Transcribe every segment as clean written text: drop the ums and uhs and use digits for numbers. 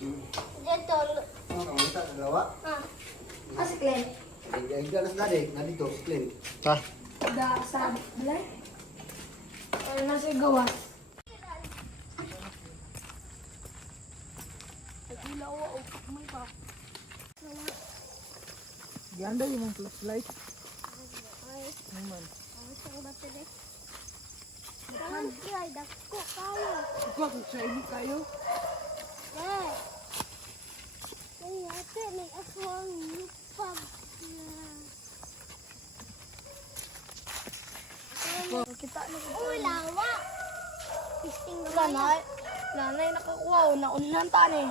Dito. Oh, kamu tak dalawa. Si Glenn. Ay, ganas dali, na dito, clean. Ha? Da sa Glenn. Ay, nasa gawas. Ilaw o may pa. Ganda yung flashlight. Naman. Ang sarap ba tede? Kamu kaya dako kayo. Ikaw, sa inyo kayo. Eh. Ay, ate, may aswang lupag na. Kita na ko. Uy, lawa. Pisting Nanay. Nanay nakakuha o naunhan tani.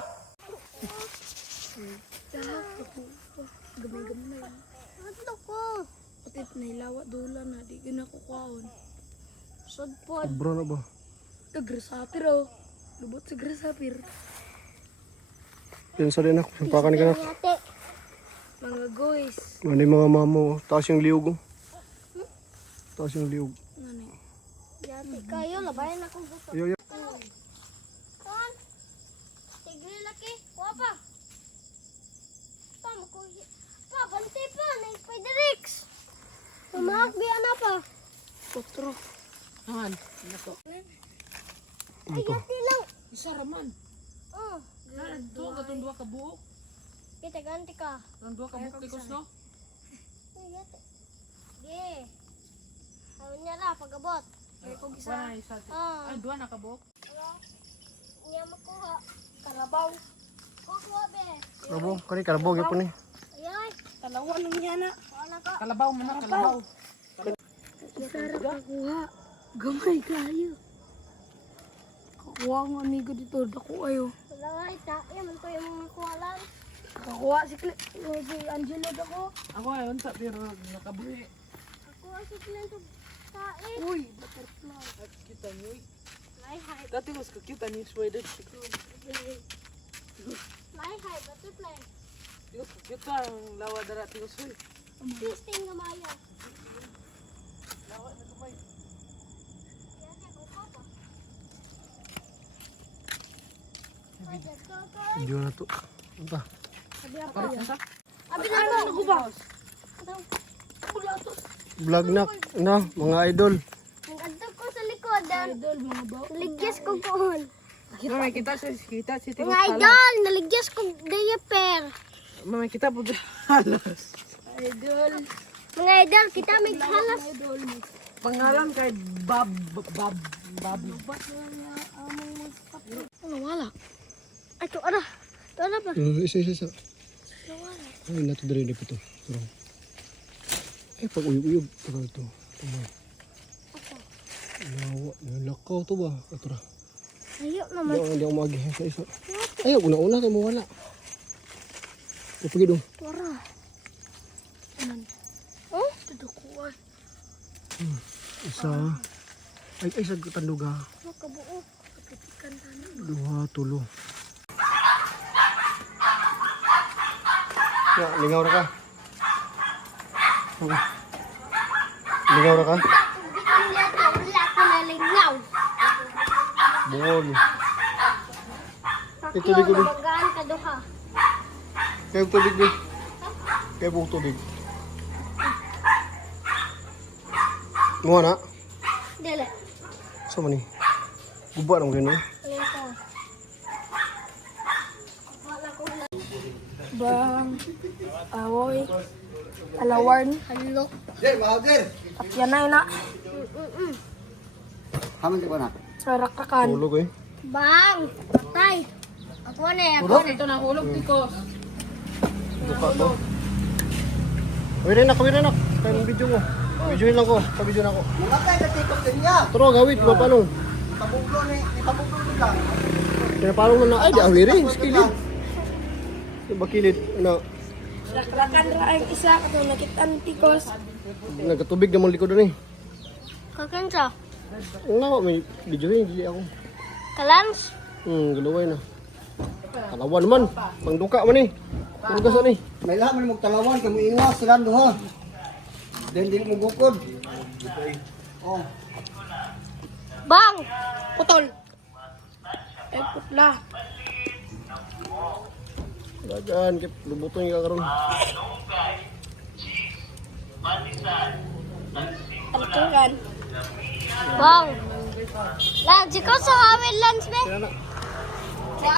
Gamay-gamay na yan. Ano ko? Patit na ilawa dula na. Di ka nakukuhaon. Sudpod. Bro na ba? Grasapir o. Lubot sa grasapir. Yan sa rin ako. Sampakan ka na. Ate. Mga guys. Ano yung mga mamo? Taas yung liog. Taas yung liog. Nanay. Ate kayo, labayan akong gusto. Ayaw, ayaw. Kan? Tigil laki. Kuha pa. Tama ko. Pa, bantay pa. Na-Spiderix. Tumakbi na pa. Potro. Ano Ay, to? ate lang. Isa raman. Oh. Ito, katong duha ka buok. Kita ganti ka. Katong duha ka buok tikos, no? Ay, ate. Di. Ayaw niya na, pagabot. Ay, kung isa. Wala isa. Ah. Ay, duha na ka buok. Niya makuha. Karabaw. Kukuha, be. Karabo. Kani karabo. Yapon eh. Ayay. Talawa nung yan na. Wala ka. Kalabaw man na, kalabaw. Sarap kakuha. Gamay kayo. Kakuha ang amigo dito. Dako ayo. Wala nga ita. Yan, man to yung mga kuwalan. Kakuha si Angelo dako. Ako ayon sa pero nakabuhi. Ako si Clint tae. Uy, butterfly. At kita niyo. Fly high. Dati mas kakita ni Sweden. Fly high, butterfly. Yo, kita ang lawa dara tikos, hoy. Fisting nga maya. Lawa na kumay. Yan, yan, kukuha pa. Ay, dito ka. Video na to. Ano ta? Parit na sa? Abi na mo. ba? Vlog na. Mga idol. Ang adto ko sa likod. Idol, mga baw. Naligyas ko kuhon. Mamay kita si tikos Mga idol, naligyas ko diaper. Mamay kita po halas. Idol. Mga idol, kita may halas. Idol. Pangalan kay Babu. Ano wala? Ay, ito, ara. Ito, ara pa. Isa. Ay, nato dali na po ito. Pero, ay, pag uyog-uyog. Pero ito. Tumay. Lawa. Nalakaw to ba? Ito ra. Ayaw naman. Hindi ako mag-ihas sa isa. Ay, una-una tayo mawala. Kapag ito. Wara. Anan? Oh? Tadukuan. Isa. Ay, sa tanduga. Makabuo. Kapitikan tani. Duha, tulo. Ya, lingaw na ka. Lingaw na ka? Bikin niya ito. Wala ka nalingaw. Bungol. Sakyo, tubig ko din. nabagaan ka duha. Kaya tubig din. Kaya buong tubig. Mga na? Dili. Saan man eh? Guba naman ganun. Alin ko. Wala ko na. Bang. Awoy. Alawarn. Halok. Sir, mahager. At yan na ina. Haman ka ba na? Sa rakakan. Tulog eh. Bang! Patay! Ako na eh, ako na. Ito na hulog tikos. Duka to. Uwi na, kaya ng video mo. Videoin lang ko. Pa-video na ako. Mamatay na tikos din niya. Turo, gawit. Mapano? Ipabuglo nila. Pinapalong na na. Ay, di awiri. Skilid. Diba kilid? Ano? Rakrakan ra ang isa. Kato nakitan tikos. Nagkatubig naman likod doon eh. Kakansa? Ano nga, may videoin. Hindi ako. Kalans? Galaway na. Talawan naman. Pangduka man eh. Turugasan eh. May lahat mo magtalawan, kami iwas sila doon. Then din mo bukod. Oh. Bang! Putol. Ay putla. Dagan, kip, lubuton yung kakaroon. Alturan. Wow. Lance, ikaw sa amin, Lance, be. Kaya na.